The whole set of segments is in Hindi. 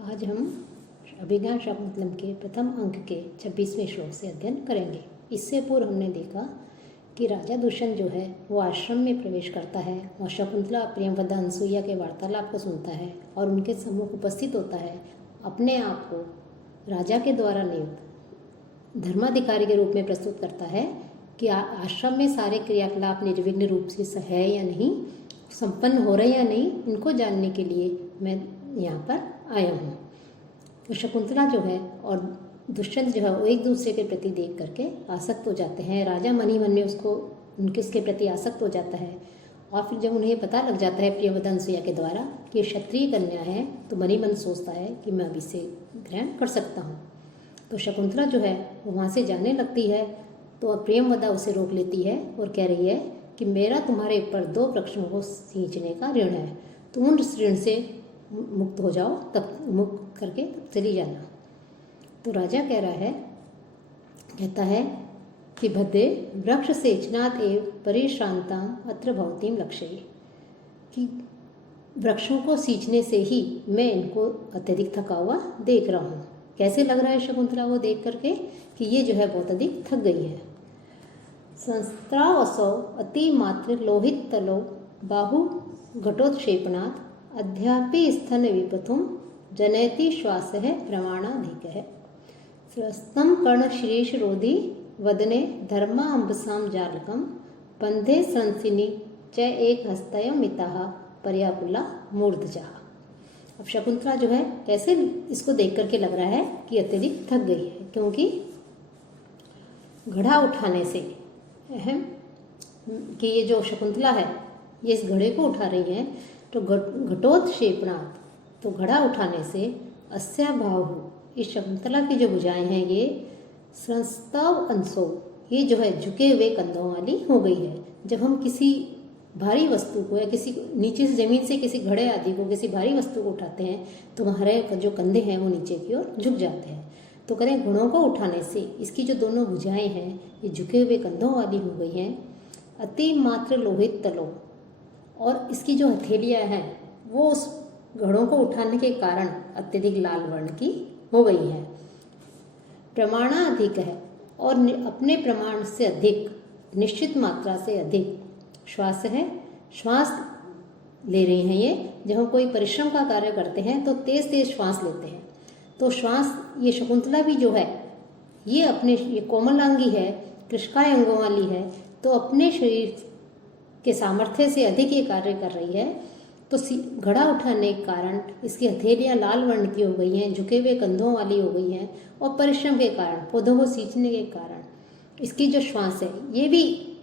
आज हम अभिज्ञान शाकुंतलम के प्रथम अंक के 26वें श्लोक से अध्ययन करेंगे। इससे पूर्व हमने देखा कि राजा दुष्यंत जो है वो आश्रम में प्रवेश करता है और शकुंतला प्रियंवदा अनसुईया के वार्तालाप को सुनता है और उनके सम्मुख उपस्थित होता है। अपने आप को राजा के द्वारा नियुक्त धर्माधिकारी के रूप में प्रस्तुत करता है कि आश्रम में सारे क्रियाकलाप निर्विघ्न रूप से है या नहीं, संपन्न हो रहे या नहीं, इनको जानने के लिए मैं यहाँ पर आया हूँ। तो शकुंतला जो है और दुष्यंत जो है वो एक दूसरे के प्रति देख करके आसक्त हो जाते हैं। राजा मन ही मन में उसके प्रति आसक्त हो जाता है और फिर जब उन्हें पता लग जाता है प्रियवदा अनसुईया के द्वारा कि ये क्षत्रिय कन्या है तो मन ही मन सोचता है कि मैं अभी से ग्रहण कर सकता हूँ। तो शकुंतला जो है वो वहाँ से जाने लगती है तो प्रियवदा उसे रोक लेती है और कह रही है कि मेरा तुम्हारे ऊपर 2 वृक्षों को सींचने का ऋण है, तुम उन ऋण से मुक्त हो जाओ, तब मुक्त करके तब चली जाना। तो राजा कह रहा है, कहता है कि भद्रे वृक्ष सेचनात् एव परिश्रांतां अत्र भवतीं लक्ष्ये, कि वृक्षों को सींचने से ही मैं इनको अत्यधिक थका हुआ देख रहा हूँ। कैसे लग रहा है शकुंतला को देख करके कि ये जो है बहुत अधिक थक गई है। संस्त्रावसौ अतिमात्र लोहित तलो बाहु घटोत्क्षेपणात् अध्यापि स्तन विपथुम जनयति श्वास है प्रमाणाधिक है। स्रस्तं कर्ण शीर्ष रोधी वदने धर्मा अम्बसाम जालकम बंधे संसिनी च एक हस्तयम मिताः पर्याकुला मूर्धजा। अब शकुंतला जो है कैसे इसको देख करके लग रहा है कि अत्यधिक थक गई है, क्योंकि घड़ा उठाने से कि ये जो शकुंतला है ये इस घड़े को उठा रही है, तो घटोत्क्षेपणात्, तो घड़ा उठाने से अस्या बाहु, इस शकुंतला की जो भुजाएं हैं ये संस्तव अंशो, ये जो है झुके हुए कंधों वाली हो गई है। जब हम किसी भारी वस्तु को या किसी नीचे से जमीन से किसी घड़े आदि को किसी भारी वस्तु को उठाते हैं तो हमारे जो कंधे हैं वो नीचे की ओर झुक जाते हैं। तो करें घुड़ों को उठाने से इसकी जो दोनों भुजाएं हैं ये झुके हुए कंधों वाली हो गई हैं। अति मात्र लोहित तलो, और इसकी जो हथेलियाँ हैं वो उस घड़ों को उठाने के कारण अत्यधिक लाल वर्ण की हो गई है। प्रमाणा अधिक है, और अपने प्रमाण से अधिक, निश्चित मात्रा से अधिक श्वास है, श्वास ले रही हैं ये। जब हम कोई परिश्रम का कार्य करते हैं तो तेज तेज श्वास लेते हैं, तो श्वास ये शकुंतला भी जो है ये अपने, ये कोमलांगी है, कृष्णकाय अंगों वाली है, तो अपने शरीर के सामर्थ्य से अधिक ये कार्य कर रही है। तो घड़ा उठाने के कारण इसकी हथेलियाँ लाल वर्ण की हो गई हैं, झुके हुए कंधों वाली हो गई हैं, और परिश्रम के कारण, पौधों को सींचने के कारण इसकी जो श्वास है ये भी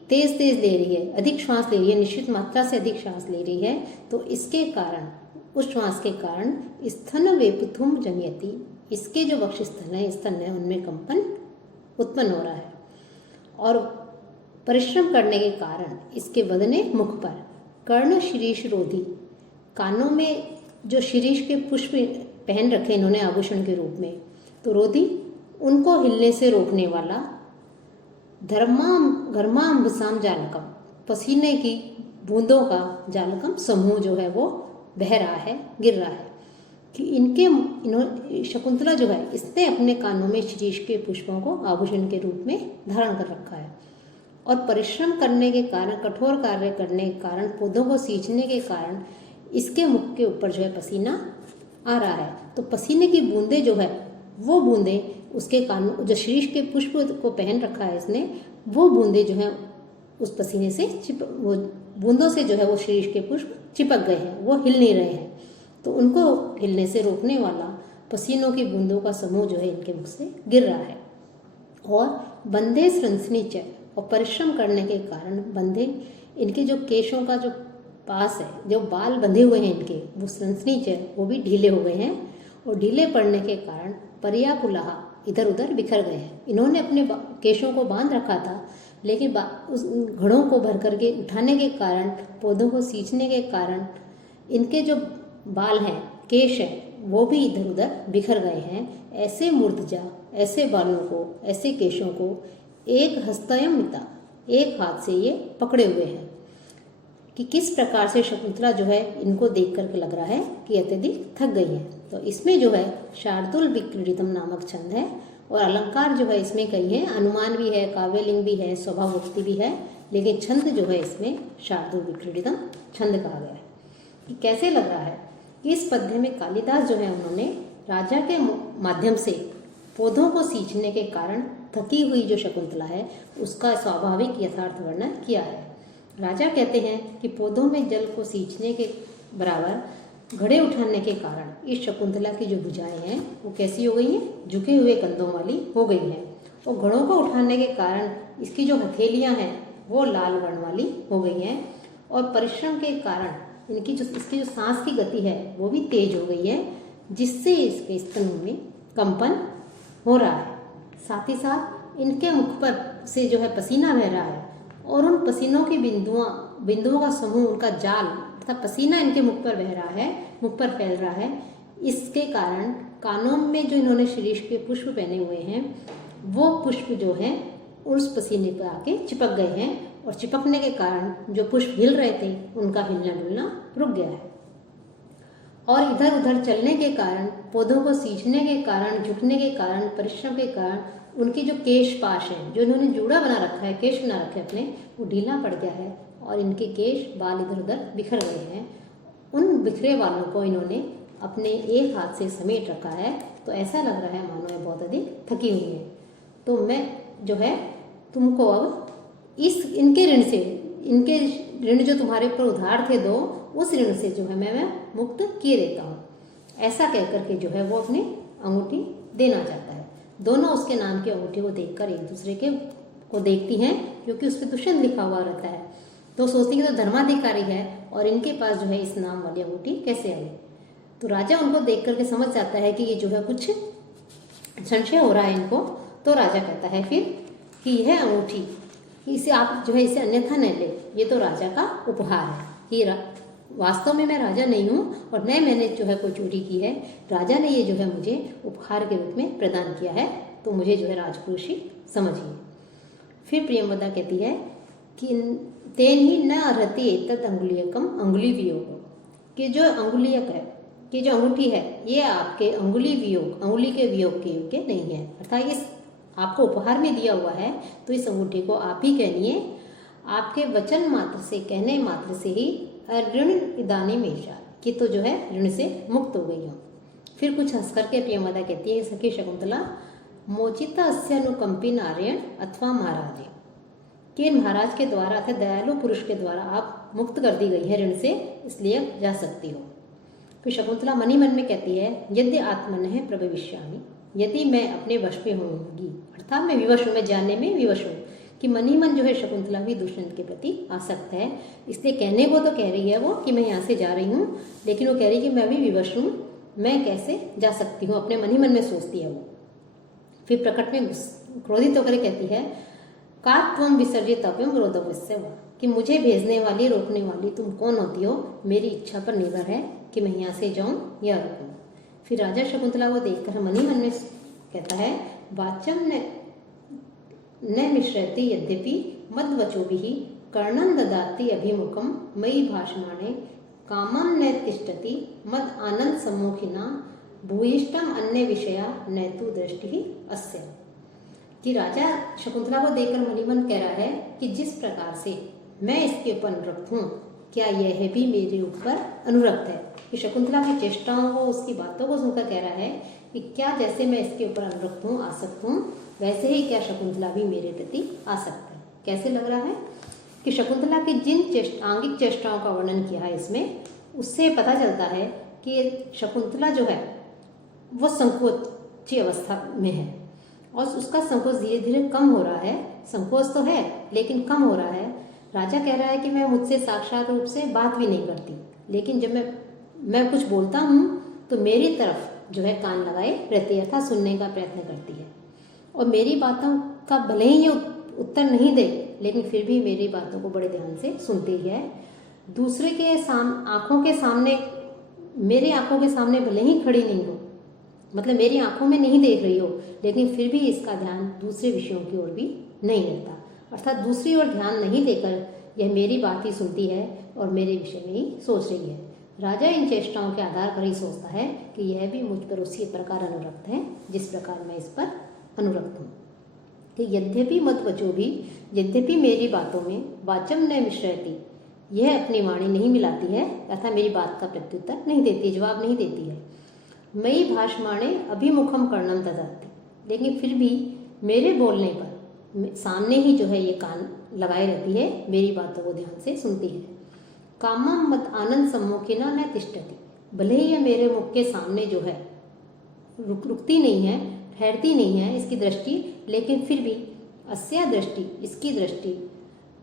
तेज तेज ले रही है, अधिक श्वास ले रही है, निश्चित मात्रा से अधिक श्वास ले रही है। तो इसके कारण, उस श्वास के कारण स्तन वेपुथुम जनयति, इसके जो वक्ष स्तन है उनमें कंपन उत्पन्न हो रहा है, और परिश्रम करने के कारण इसके बदने मुख पर कर्ण शीरीष रोधी, कानों में जो शीरीष के पुष्प पहन रखे इन्होंने आभूषण के रूप में, तो रोधी उनको हिलने से रोकने वाला, घर्माम्बसाम जालकम, पसीने की बूंदों का जालकम समूह जो है वो बह रहा है, गिर रहा है। कि इन्होंने शकुंतला जो है इसने अपने कानों में शीरीष के पुष्पों को आभूषण के रूप में धारण कर रखा है, और परिश्रम करने के कारण, कठोर कार्य करने के कारण, पौधों को सींचने के कारण इसके मुख के ऊपर जो है पसीना आ रहा है। तो पसीने की बूंदें जो है वो बूंदें उसके कानों, जो शीरीष के पुष्प को पहन रखा है इसने, वो बूंदें जो है उस पसीने से वो बूंदों से जो है वो शीरीष के पुष्प चिपक गए हैं, वो हिल नहीं रहे हैं। तो उनको हिलने से रोकने वाला पसीनों की बूंदों का समूह जो है इनके मुख से गिर रहा है। और बंधे स्रंसनी च, और परिश्रम करने के कारण बंधे, इनके जो केशों का जो पास है, जो बाल बंधे हुए हैं इनके, वो स्रंसनी च वो भी ढीले हो गए हैं, और ढीले पड़ने के कारण पर्याकुलाः, इधर उधर बिखर गए हैं। इन्होंने अपने केशों को बांध रखा था, लेकिन उस घड़ों को भर करके उठाने के कारण, पौधों को सींचने के कारण इनके जो बाल हैं, केश हैं, वो भी इधर उधर बिखर गए हैं। ऐसे मूर्धजा, ऐसे बालों को, ऐसे केशों को एक हस्तयम मिता, एक हाथ से ये पकड़े हुए हैं। कि किस प्रकार से शकुंतला जो है इनको देख करके लग रहा है कि अत्यधिक थक गई है। तो इसमें जो है शार्दूल विक्रीडितम नामक छंद है और अलंकार जो है इसमें कई है, अनुमान भी है, काव्यलिंग भी है, स्वभावोक्ति भी है, लेकिन छंद जो है इसमें शार्दूल विक्रीडितम छंद कहा गया है। कि कैसे लग रहा है कि इस पद्य में कालिदास जो है उन्होंने राजा के माध्यम से पौधों को सींचने के कारण थकी हुई जो शकुंतला है उसका स्वाभाविक यथार्थ वर्णन किया है। राजा कहते हैं कि पौधों में जल को सींचने के बराबर घड़े उठाने के कारण इस शकुंतला की जो भुजाएं हैं वो कैसी हो गई हैं, झुके हुए कंधों वाली हो गई हैं, और घड़ों को उठाने के कारण इसकी जो हथेलियां हैं वो लाल वर्ण वाली हो गई हैं, और परिश्रम के कारण इसकी जो सांस की गति है वो भी तेज हो गई है, जिससे इसके स्तनों में कंपन हो रहा है। साथ ही साथ इनके मुख पर से जो है पसीना बह रहा है, और उन पसीनों की बिंदुओं का समूह, उनका जाल अर्थात पसीना इनके मुख पर बह रहा है, मुख पर फैल रहा है। इसके कारण कानों में जो इन्होंने शीरीष के पुष्प पहने हुए हैं वो पुष्प जो है उस पसीने पर आके चिपक गए हैं, और चिपकने के कारण जो पुष्प हिल रहे थे उनका हिलना डुलना रुक गया है। और इधर उधर चलने के कारण, पौधों को सींचने के कारण, झुकने के कारण, परिश्रम के कारण उनकी जो केश पाश है, जो इन्होंने जूड़ा बना रखा है, केश बना रखे अपने, वो ढीला पड़ गया है और इनके केश बाल इधर उधर बिखर गए हैं। उन बिखरे बालों को इन्होंने अपने एक हाथ से समेट रखा है, तो ऐसा लग रहा है मानो ये बहुत अधिक थकी हुई है। तो मैं जो है तुमको अब इनके ऋण से, इनके ऋण जो तुम्हारे ऊपर उधार थे दो, उस ऋण से जो है मैं मुक्त किए देता हूँ। ऐसा कह करके जो है वो अपनी अंगूठी देना चाहता है। दोनों उसके नाम की अंगूठी को देखकर एक दूसरे के को देखती हैं, क्योंकि उस पर दुष्यंत लिखा हुआ रहता है। तो सोचती है तो धर्माधिकारी है और इनके पास जो है इस नाम वाली अंगूठी कैसे आई। तो राजा उनको देख करके समझ जाता है कि ये जो है कुछ संशय हो रहा है इनको। तो राजा कहता है फिर कि यह अंगूठी, इसे आप जो है इसे अन्यथा न ले, ये तो राजा का उपहार है। ये वास्तव में मैं राजा नहीं हूँ और न मैंने जो है कोई चोरी की है, राजा ने ये जो है मुझे उपहार के रूप में प्रदान किया है, तो मुझे जो है राजपुरुषी समझिए। फिर प्रियंवदा कहती है कि तेन ही न अर्हति एतत् अंगुलीयकम अंगुली वियोग, कि जो अंगुलीयक है, कि जो अंगूठी है, ये आपके अंगुली वियोग, अंगुली के वियोग के योग्य नहीं है। अर्थात इस आपको उपहार में दिया हुआ है, तो इस अंगूठी को आप ही कहनिए। आपके वचन मात्र से, कहने मात्र से ही ऋण इदानी मेषा, कि तो जो है ऋण से मुक्त हो गई हो। फिर कुछ हंस करके प्रियंवदा कहती है, सखी शकुंतला मोचिता अस्य अनुकंपी नारायण अथवा महाराज, कि महाराज के द्वारा अर्थात दयालु पुरुष के द्वारा आप मुक्त कर दी गई है ऋण से, इसलिए जा सकती हो। फिर शकुंतला मनी मन में कहती है, यदि आत्मन है प्रभविष्यामि, यदि मैं अपने वश में होंगी, अर्थात मैं विवश हूँ, मैं जानने में विवश हूँ कि मनी मन जो है शकुंतला भी दुष्यंत के प्रति आसक्त है। इसलिए कहने को तो कह रही है वो कि मैं यहाँ से जा रही हूँ, लेकिन वो कह रही है कि मैं भी विवश हूँ, मैं कैसे जा सकती हूँ, अपने मनी मन में सोचती है वो। फिर प्रकट में क्रोधित होकर कहती है, का त्वम विसर्जित अव्यम विरोधवस्य, कि मुझे भेजने वाली, रोकने वाली तुम कौन होती हो, मेरी इच्छा पर निर्भर है कि मैं यहाँ से जाऊँ या रुकूँ। फिर राजा शकुंतला को देखकर मनी मन में कहता है, वाच्यम न मिश्रति यद्यपि मद्वचोभिः कर्णं ददाति अभिमुखम मयि भाषमाणे कामं न तिष्ठति मद आनंद सम्मुखिना भूयिष्ठम अन्य विषया न तु दृष्टि अस्य, कि राजा शकुंतला को देखकर मणिमन कह रहा है कि जिस प्रकार से मैं इसके ऊपर अनुरक्त हूँ, क्या यह भी मेरे ऊपर अनुरक्त है। कि शकुंतला की चेष्टाओं को, उसकी बातों को सुनकर कह रहा है कि क्या जैसे मैं इसके ऊपर अनुरक्त हूँ, आसक्त हूँ, वैसे ही क्या शकुंतला भी मेरे प्रति आसक्त है। कैसे लग रहा है कि शकुंतला की जिन आंगिक चेष्टाओं का वर्णन किया है इसमें, उससे पता चलता है कि शकुंतला जो है वो संकोची अवस्था में है और उसका संकोच धीरे धीरे कम हो रहा है। संकोच तो है लेकिन कम हो रहा है। राजा कह रहा है कि मैं मुझसे साक्षात रूप से बात भी नहीं करती, लेकिन जब मैं कुछ बोलता हूँ तो मेरी तरफ जो है कान लगाए रहती है, अर्थात सुनने का प्रयत्न करती है, और मेरी बातों का भले ही ये उत्तर नहीं दे, लेकिन फिर भी मेरी बातों को बड़े ध्यान से सुनती है। दूसरे के आंखों के सामने, मेरी आंखों के सामने भले ही खड़ी नहीं हो, मतलब मेरी आंखों में नहीं देख रही हो, लेकिन फिर भी इसका ध्यान दूसरे विषयों की ओर भी नहीं रहता। अर्थात दूसरी ओर ध्यान नहीं देकर यह मेरी बात ही सुनती है और मेरे विषय में ही सोच रही है। राजा इन चेष्टाओं के आधार पर ही सोचता है कि यह भी मुझ पर उसी प्रकार अनुरक्त है जिस प्रकार मैं इस पर अनुरक्त हूँ। कि यद्यपि मत वचो भी, यद्यपि मेरी बातों में वाचम न मिश्रयति, यह अपनी वाणी नहीं मिलाती है तथा मेरी बात का प्रत्युत्तर नहीं देती, जवाब नहीं देती है। मई भाषमाणे अभिमुखम कर्णम ददाति, लेकिन फिर भी मेरे बोलने पर सामने ही जो है ये कान लगाए रहती है, मेरी बातों को ध्यान से सुनती है। कामम मत आनंद सम्मुखिना न तिष्ठति, भले ही ये मेरे मुख के सामने जो है रुकती नहीं है, ठहरती नहीं है इसकी दृष्टि, लेकिन फिर भी अस्या दृष्टि, इसकी दृष्टि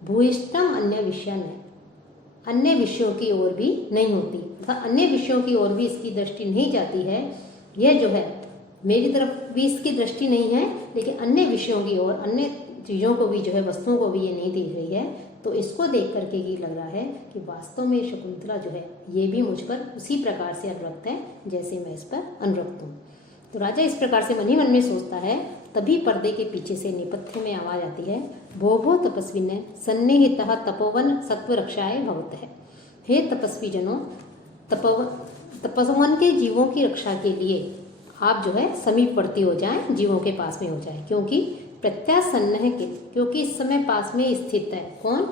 भूयिष्ठम अन्य विषयन है, अन्य विषयों की ओर भी नहीं होती, तथा अन्य विषयों की ओर भी इसकी दृष्टि नहीं जाती है। यह जो है मेरी तरफ भी इसकी दृष्टि नहीं है, लेकिन अन्य विषयों की ओर, अन्य चीज़ों को भी जो है, वस्तुओं को भी ये नहीं देख रही है। तो इसको देख करके ये लग रहा है कि वास्तव में शकुंतला जो है ये भी मुझ पर उसी प्रकार से अनुरक्त है जैसे मैं इस पर अनुरक्त हूँ। तो राजा इस प्रकार से मन ही मन में सोचता है। तभी पर्दे के पीछे से नेपथ्य में आवाज आती है, भो भो तपस्विने सन्निहितः तपोवन सत्व रक्षाए भवत है। हे तपस्वी जनों, तपस्वन के जीवों की रक्षा के लिए आप जो है समीपवर्ती हो जाएं, जीवों के पास में हो जाएं, क्योंकि प्रत्यासन्न है, क्योंकि इस समय पास में स्थित है कौन?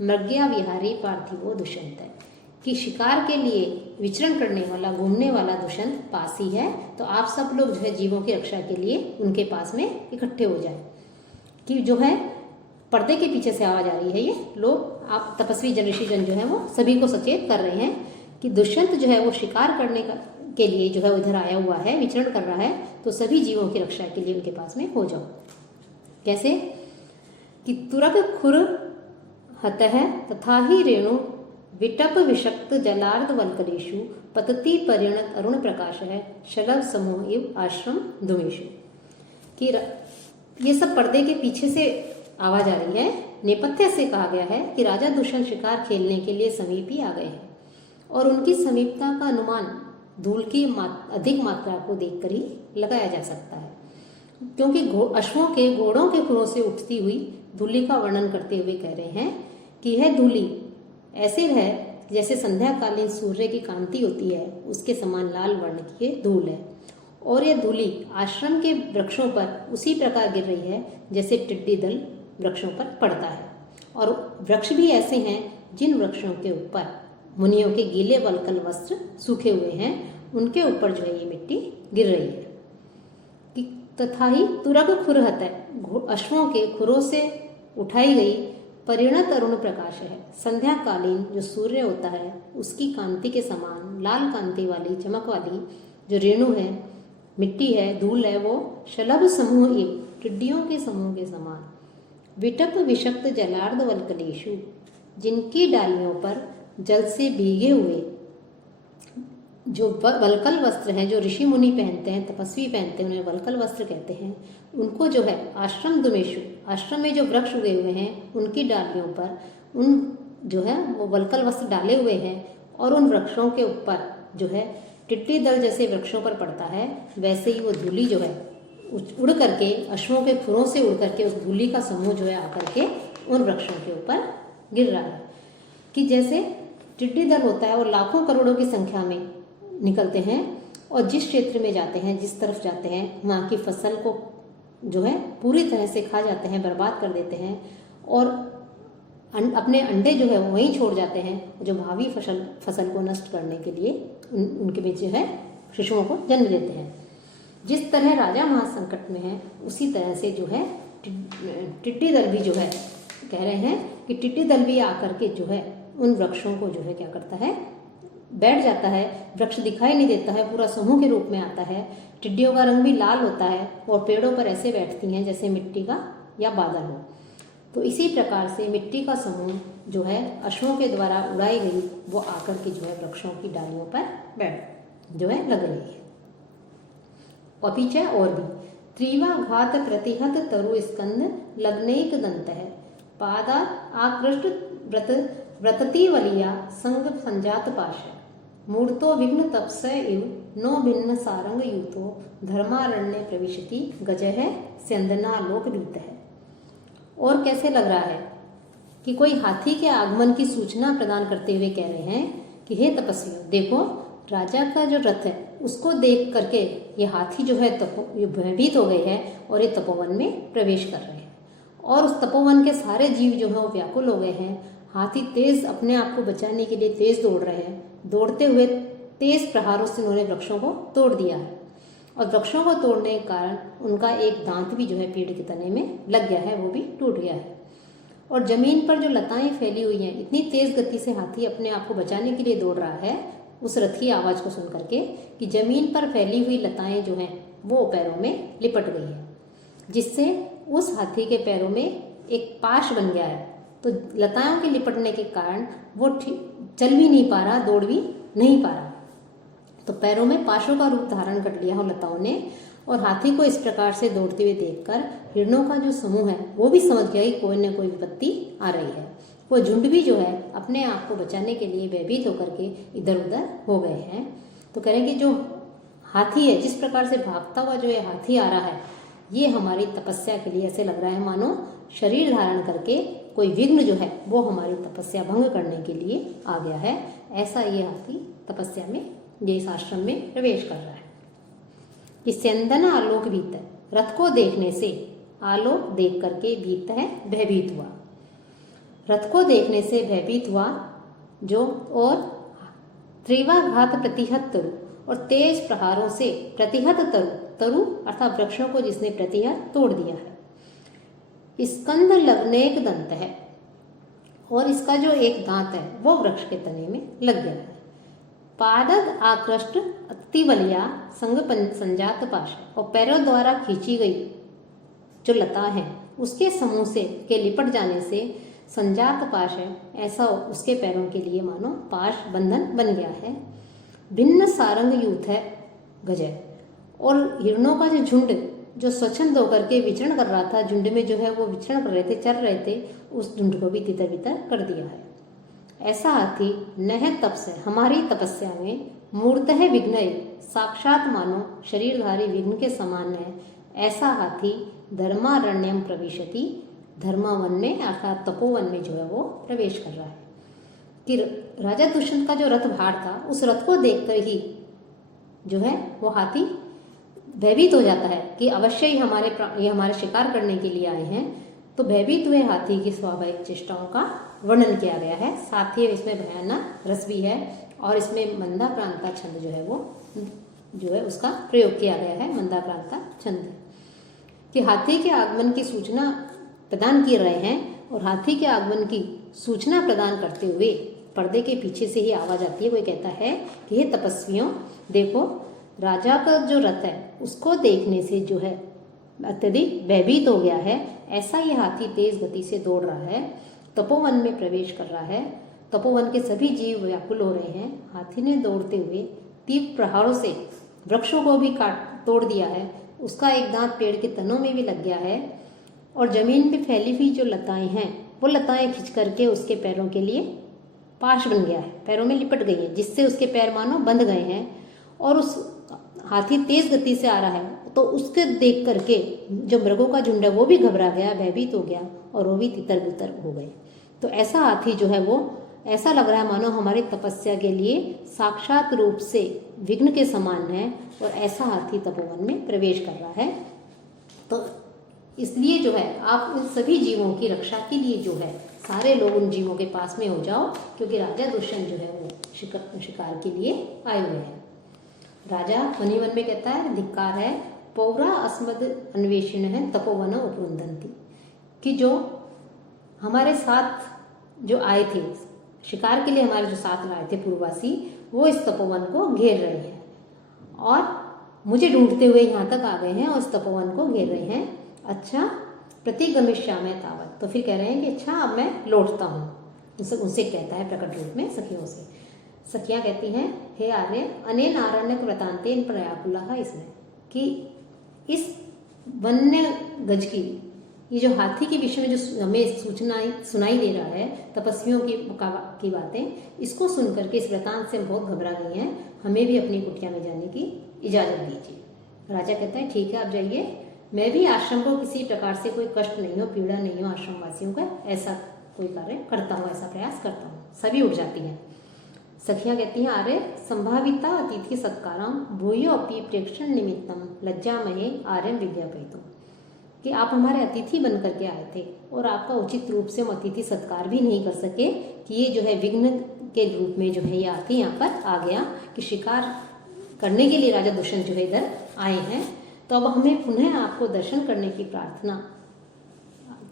मृग्या विहारी पार्थिवो दुष्यंत है, कि शिकार के लिए विचरण करने वाला, घूमने वाला दुष्यंत पास ही है। तो आप सब लोग जो है जीवों की रक्षा के लिए उनके पास में इकट्ठे हो जाएं। कि जो है पर्दे के पीछे से आवाज आ रही है, ये लोग, आप तपस्वी जन, ऋषि जन जो है वो सभी को सचेत कर रहे हैं कि दुष्यंत जो है वो शिकार करने के लिए जो है उधर आया हुआ है, विचरण कर रहा है, तो सभी जीवों की रक्षा के लिए उनके पास में हो जाओ। कैसे? कि तुरग खुर हतः तथा ही रेणु विटप विषक्त जलार्ध वल्कलेषु पतति परिणत अरुण प्रकाश है शलभ समूह इव आश्रम धुमेशु। कि ये सब पर्दे के पीछे से आवाज आ रही है। नेपथ्य से कहा गया है कि राजा दुष्यंत शिकार खेलने के लिए समीप ही आ गए हैं, और उनकी समीपता का अनुमान धूल की अधिक मात्रा को देखकर ही लगाया जा सकता है, क्योंकि अश्वों के, घोड़ों के खुरों से उठती हुई धूलि का वर्णन करते हुए कह रहे हैं कि यह धूलि ऐसे है जैसे संध्याकालीन सूर्य की कांति होती है, उसके समान लाल वर्ण की धूल है। और यह धूलि आश्रम के वृक्षों पर उसी प्रकार गिर रही है जैसे टिड्डी दल वृक्षों पर पड़ता है। और वृक्ष भी ऐसे हैं जिन वृक्षों के ऊपर मुनियों के गीले वल्कल वस्त्र सूखे हुए हैं, उनके ऊपर जो है ये मिट्टी गिर रही है। कि तथा ही तुरग खुरहत है, अश्वों के खुरों से उठाई गई परिणत अरुण प्रकाश है, संध्याकालीन जो सूर्य होता है उसकी कांति के समान लाल कांति वाली, चमक वाली जो रेणु है, मिट्टी है, धूल है, वो शलभ समूह एक, टिड्डियों के समूह के समान, विटप विषक्त जलार्ध वल्कलेषु, जिनकी डालियों पर जल से भीगे हुए जो वल्कल वस्त्र हैं, जो ऋषि मुनि पहनते हैं, तपस्वी पहनते हैं, उन्हें वल्कल वस्त्र कहते हैं, उनको जो है आश्रम दुमेशु, आश्रम में जो वृक्ष उगे हुए हैं उनकी डालियों पर उन जो है वो वल्कल वस्त्र डाले हुए हैं, और उन वृक्षों के ऊपर जो है टिड्डी दल जैसे वृक्षों पर पड़ता है, वैसे ही वो धूलि जो है उड़ करके, अश्वों के खुरों से उड़ करके उस धूलि का समूह जो है आकर के उन वृक्षों के ऊपर गिर रहा है। कि जैसे टिड्डी दल होता है और लाखों करोड़ों की संख्या में निकलते हैं, और जिस क्षेत्र में जाते हैं, जिस तरफ जाते हैं, वहाँ की फसल को जो है पूरी तरह से खा जाते हैं, बर्बाद कर देते हैं, और अपने अंडे जो है वहीं छोड़ जाते हैं, जो भावी फसल को नष्ट करने के लिए उनके बीच जो है शिशुओं को जन्म देते हैं। जिस तरह राजा महासंकट में है, उसी तरह से जो है टिड्डी दल भी जो है, कह रहे हैं कि टिड्डी दल भी आकर के जो है उन वृक्षों को जो है क्या करता है, बैठ जाता है। वृक्ष दिखाई नहीं देता है, पूरा समूह के रूप में आता है। टिड्डियों का रंग भी लाल होता है और पेड़ों पर ऐसे बैठती हैं जैसे मिट्टी का या बादल हो। तो इसी प्रकार से मिट्टी का समूह जो है अश्वों के द्वारा उड़ाई गई, वो आकर के जो है वृक्षों की डालियों पर बैठ जो है लग रही है। और पीछे और भी त्रिवा घात प्रतिहत तरु स्कंद लग्नेक दंत है, पादा आकृष्ट व्रतति वलिया संग संजात पाश है, मूर्तो विघ्न तपस्य इव नो भिन्न सारंग यूतो धर्मारण्य प्रविशति गजह स्यंदना लोक भीत है। और कैसे लग रहा है कि कोई हाथी के आगमन की सूचना प्रदान करते हुए कह रहे हैं कि हे तपस्वियों, देखो राजा का जो रथ है उसको देख करके ये हाथी जो है ये भयभीत हो गए हैं और ये तपोवन में प्रवेश कर रहे हैं। और उस तपोवन के सारे जीव जो है वो व्याकुल हो गए हैं। हाथी तेज अपने आप को बचाने के लिए तेज दौड़ रहे हैं। दौड़ते हुए तेज प्रहारों से उन्होंने वृक्षों को तोड़ दिया है और वृक्षों को तोड़ने के कारण उनका एक दांत भी जो है पेड़ के तने में लग गया है, वो भी टूट गया है। और जमीन पर जो लताएं फैली हुई हैं, इतनी तेज गति से हाथी अपने आप को बचाने के लिए दौड़ रहा है उस रथ की आवाज को सुन करके कि जमीन पर फैली हुई लताएं जो हैं वो पैरों में लिपट गई है, जिससे उस हाथी के पैरों में एक पाश बन गया है। तो लताओं के लिपटने के कारण वो चल भी नहीं पा रहा, दौड़ भी नहीं पा रहा। तो पैरों में पाशों का रूप धारण कर लिया हो लताओं ने। और हाथी को इस प्रकार से दौड़ते हुए देखकर हिरणों का जो समूह है वो भी समझ गया कि कोई न कोई विपत्ति आ रही है। वो झुंड भी जो है अपने आप को बचाने के लिए भयभीत होकर के इधर उधर हो गए हैं। तो कह रहे हैं कि जो हाथी है, जिस प्रकार से भागता हुआ जो ये हाथी आ रहा है, ये हमारी तपस्या के लिए ऐसे लग रहा है मानो शरीर धारण करके कोई विघ्न जो है वो हमारी तपस्या भंग करने के लिए आ गया है। ऐसा ये हाथी तपस्या में, ये इस आश्रम में प्रवेश कर रहा है। कि स्यंदन आलोक भीत है, रथ को देखने से आलोक देख करके भीत है भयभीत हुआ, रथ को देखने से भयभीत हुआ जो। और त्रिवाघात प्रतिहत तरु, और तेज प्रहारों से प्रतिहत तरु अर्थात वृक्षों को जिसने प्रतिहत तोड़ दिया है। स्कंद लगनेक दंत है, और इसका जो एक दांत है वो वृक्ष के तने में लग गया है। पादद आकृष्ट अतिबलिया संग संजात पाश, और पैरों द्वारा खींची गई जो लता है उसके समूह से के लिपट जाने से संजात पाश है, ऐसा उसके पैरों के लिए मानो पाश बंधन बन गया है। भिन्न सारंग यूथ है गजय, और हिरणों का जो झुंड जो स्वच्छंद होकर के विचरण कर रहा था, झुंड में जो है वो विचरण कर रहे थे, चल रहे थे, उस झुंड को भी तितर बितर कर दिया है। ऐसा हाथी नह तप से हमारी तपस्या में मूर्त है विघ्न, साक्षात मानो शरीरधारी विघ्न के समान है। ऐसा हाथी धर्मारण्यम प्रविशति, धर्मावन में अर्थात तपोवन में जो है वो प्रवेश कर रहा है। कि राजा दुष्यंत का जो रथ भार था, उस रथ को देखकर ही जो है वो हाथी भयभीत हो जाता है कि अवश्य ही ये हमारे शिकार करने के लिए आए हैं। तो भयभीत हुए हाथी की स्वाभाविक चेष्टाओं का वर्णन किया गया है। साथ ही इसमें भयानक रस भी है और इसमें मंदा प्रांता छंद जो है वो जो है उसका प्रयोग किया गया है। मंदा प्रांता छंद कि हाथी के आगमन की सूचना प्रदान कर रहे हैं, और हाथी के आगमन की सूचना प्रदान करते हुए पर्दे के पीछे से ही आवाज आती है। कोई कहता है कि हे तपस्वियों, देखो राजा का जो रथ है उसको देखने से जो है अत्यधिक भयभीत हो गया है। ऐसा ये हाथी तेज गति से दौड़ रहा है, तपोवन में प्रवेश कर रहा है। तपोवन के सभी जीव व्याकुल हो रहे हैं। हाथी ने दौड़ते हुए तीव्र प्रहारों से वृक्षों को भी तोड़ दिया है। उसका एक दांत पेड़ के तनों में भी लग गया है, और जमीन पे फैली हुई जो लताएं हैं वो लताएं खिंच करके उसके पैरों के लिए पाश बन गया है, पैरों में लिपट गई है, जिससे उसके पैर मानो बंध गए हैं। और उस हाथी तेज गति से आ रहा है, तो उसके देख करके जो मृगों का झुंड है वो भी घबरा गया, भयभीत हो गया, और वो भी तितर बितर हो गए। तो ऐसा हाथी जो है वो ऐसा लग रहा है मानो हमारी तपस्या के लिए साक्षात रूप से विघ्न के समान है, और ऐसा हाथी तपोवन में प्रवेश कर रहा है। तो इसलिए जो है आप उन सभी जीवों की रक्षा के लिए जो है सारे लोग उन जीवों के पास में हो जाओ, क्योंकि राजा दुष्यंत जो है वो शिकार के लिए आए हुए हैं। राजा वनिवन में कहता है धिक्कार है, पौरा अस्मद अन्वेषण है तपोवन उपरुंधंती, कि जो हमारे साथ जो आए थे शिकार के लिए, हमारे जो साथ आए थे पूर्ववासी, वो इस तपोवन को घेर रहे हैं और मुझे ढूंढते हुए यहाँ तक आ गए हैं और इस तपोवन को घेर रहे हैं। अच्छा प्रतिगमिष्यामि तावत्, तो फिर कह रहे हैं कि अच्छा अब मैं लौटता हूँ। उनसे कहता है प्रकट रूप में सखियों से। सखियाँ कहती हैं हे आर्य अनेन आरण्यक वृतांतेन प्रयाकुलः, इसमें कि इस वन्य गज की, ये जो हाथी के विषय में जो हमें सूचना सुनाई दे रहा है तपस्वियों की बातें, इसको सुनकर के इस वृतांत से हम बहुत घबरा गए हैं, हमें भी अपनी कुटिया में जाने की इजाजत दीजिए। राजा कहता है ठीक है आप जाइए, मैं भी आश्रम को किसी प्रकार से कोई कष्ट नहीं हो, पीड़ा नहीं हो आश्रम वासियों का, ऐसा कोई कार्य करता हूँ, ऐसा प्रयास करता हूँ। सभी उठ जाती हैं। सखियाँ कहती हैं, अरे संभाविता अतिथि सत्कारम भूयो अपि प्रेक्षण निमित्तम लज्जामहे आर्यम विज्ञापयितुम, कि आप हमारे अतिथि बन करके आए थे और आपका उचित रूप से हम अतिथि सत्कार भी नहीं कर सके, कि ये जो है विघ्न के रूप में जो है ये आके यहाँ पर आ गया कि शिकार करने के लिए राजा दुष्यंत जो है इधर आए हैं। तो अब हमें पुनः आपको दर्शन करने की प्रार्थना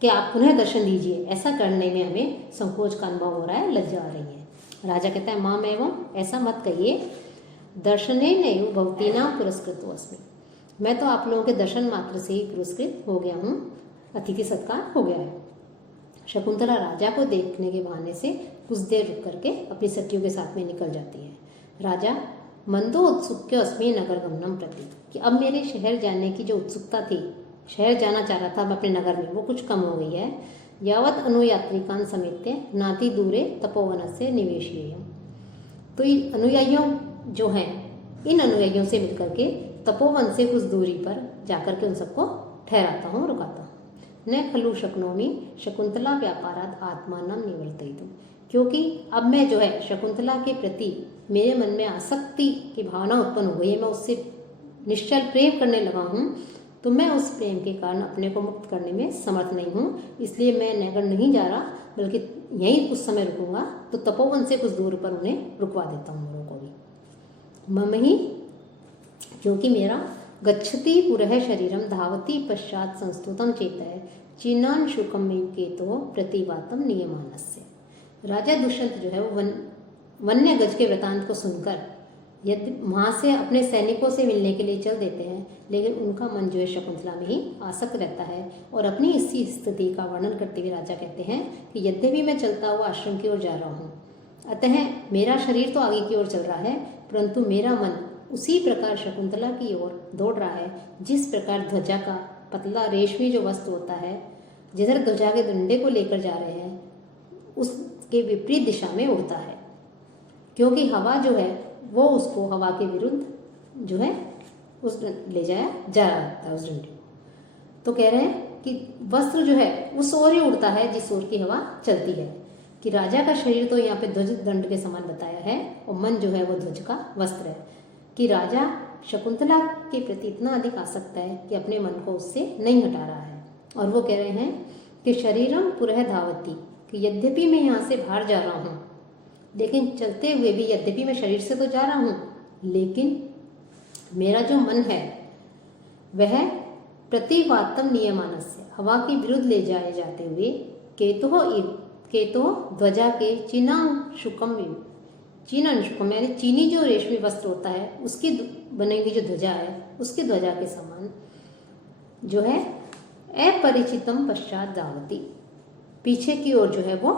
कि आप पुनः दर्शन दीजिए, ऐसा करने में हमें संकोच का अनुभव हो रहा है, लज्जा आ रही है। राजा कहता है, माम एवं, ऐसा मत कहिए, दर्शने नैव भवतीनां पुरस्कृतो अस्मि, मैं तो आप लोगों के दर्शन मात्र से ही पुरस्कृत हो गया हूँ, अतिथि सत्कार हो गया है। शकुंतला राजा को देखने के बहाने से कुछ देर रुक करके अपनी सखियों के साथ में निकल जाती है। राजा मंदो उत्सुक्यो अस्मि नगर गमनम प्रति, कि अब मेरे शहर जाने की जो उत्सुकता थी, शहर जाना चाह रहा था अब अपने नगर में, वो कुछ कम हो गई है। यावत अनुयात्रिकान समेत्य नाति दूरे तपोवन से निवेशयेयम्, तो इन अनुयायियों जो हैं, इन अनुयायियों से मिलकर के तपोवन से कुछ दूरी पर जाकर के उन सबको ठहराता हूँ, रुकाता हूँ। न खलु शक्नोमि शकुंतला व्यापारात आत्मानं निवर्तयितुम्, क्योंकि अब मैं जो है शकुंतला के प्रति मेरे मन में आसक्ति की भावना उत्पन्न हो गई है, मैं उससे निश्चल प्रेम करने लगा हूँ, तो मैं उस प्रेम के कारण अपने को मुक्त करने में समर्थ नहीं हूँ, इसलिए मैं नगर नहीं जा रहा, बल्कि यहीं कुछ समय रुकूंगा। तो तपोवन से कुछ दूर पर उन्हें रुकवा देता हूँ, लोगों को भी। मम ही, क्योंकि मेरा गच्छति पुरः शरीरम धावती पश्चात संस्तुतम चेतः चिन्नान शुकम केतो प्रतिवातम नियमानस्य। राजा दुष्यंत जो है वो वन्य गज के वृतांत को सुनकर यदि वहाँ से अपने सैनिकों से मिलने के लिए चल देते हैं, लेकिन उनका मन जो है शकुंतला में ही आसक्त रहता है। और अपनी इसी स्थिति का वर्णन करते हुए राजा कहते हैं कि यद्यपि मैं चलता हुआ आश्रम की ओर जा रहा हूँ, अतः मेरा शरीर तो आगे की ओर चल रहा है, परंतु मेरा मन उसी प्रकार शकुंतला की ओर दौड़ रहा है, जिस प्रकार ध्वजा का पतला रेशमी जो वस्त्र होता है, जिधर ध्वजा के डंडे को लेकर जा रहे हैं, उसके विपरीत दिशा में उड़ता है, क्योंकि हवा जो है वो उसको हवा के विरुद्ध जो है उस ले जाया जा रहा है उस डंडे को। तो कह रहे हैं कि वस्त्र जो है उस ओर ही उड़ता है जिस ओर की हवा चलती है, कि राजा का शरीर तो यहाँ पे ध्वज दंड के समान बताया है, और मन जो है वो ध्वज का वस्त्र है, कि राजा शकुंतला के प्रति इतना अधिक आसक्त है कि अपने मन को उससे नहीं हटा रहा है। और वो कह रहे हैं कि शरीरम पुरः धावती, कि यद्यपि मैं यहाँ से बाहर जा रहा हूँ, लेकिन चलते हुए भी यद्यपि मैं शरीर से तो जा रहा हूँ, लेकिन मेरा जो मन है वह प्रतिवातम नियमानस्य, हवा के विरुद्ध ले जाए जाते हुए केतो ध्वजा के चिनांशुकम यानी चीनी जो रेशमी वस्त्र होता है उसकी बनेगी जो ध्वजा है, उसकी ध्वजा के समान जो है अपरिचितम पश्चात धावती, पीछे की ओर जो है वो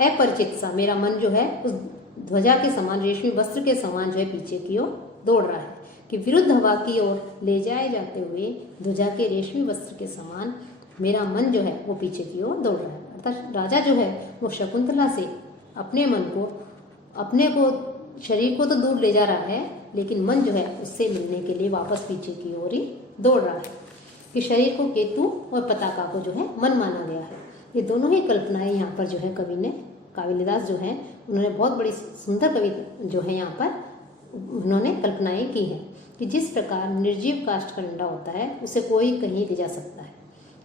अपरिचित सा मेरा मन जो है उस ध्वजा के समान रेशमी वस्त्र के समान जो है पीछे की ओर दौड़ रहा है, कि विरुद्ध हवा की ओर ले जाए जाते हुए ध्वजा के रेशमी वस्त्र के समान मेरा मन जो है वो पीछे की ओर दौड़ रहा है। अर्थात राजा जो है वो शकुंतला से अपने मन को, अपने को, शरीर को तो दूर ले जा रहा है, लेकिन मन जो है उससे मिलने के लिए वापस पीछे की ओर ही दौड़ रहा है, कि शरीर को केतु और पताका को जो है मन माना गया है। ये दोनों ही कल्पनाएं यहाँ पर जो है कवि ने, कालिदास जो है उन्होंने बहुत बड़ी सुंदर कवि जो है यहाँ पर उन्होंने कल्पनाएं की हैं, कि जिस प्रकार निर्जीव काष्ठ का डंडा होता है उसे कोई कहीं ले जा सकता है,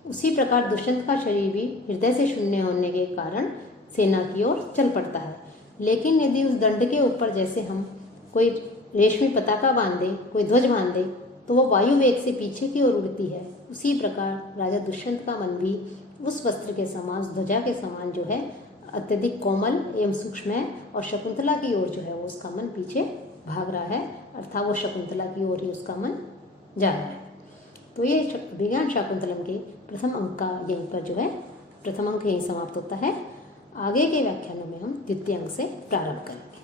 उसी प्रकार दुष्यंत का शरीर भी हृदय से शून्य होने के कारण सेना की ओर चल पड़ता है। लेकिन यदि उस दंड के ऊपर जैसे हम कोई रेशमी पताका बांध दे, कोई ध्वज बांध दे, तो वो वायु वेग से पीछे की ओर उड़ती है। उसी प्रकार राजा दुष्यंत का मन भी उस वस्त्र के समान, उस ध्वजा के समान जो है अत्यधिक कोमल एवं सूक्ष्म है, और शकुंतला की ओर जो है वो उसका मन पीछे भाग रहा है, अर्थात वो शकुंतला की ओर ही उसका मन जा रहा है। तो ये अभिज्ञान शाकुंतलम के प्रथम अंक का यहीं पर जो है प्रथम अंक यहीं समाप्त होता है। आगे के व्याख्यानों में हम द्वितीय अंक से प्रारंभ करेंगे।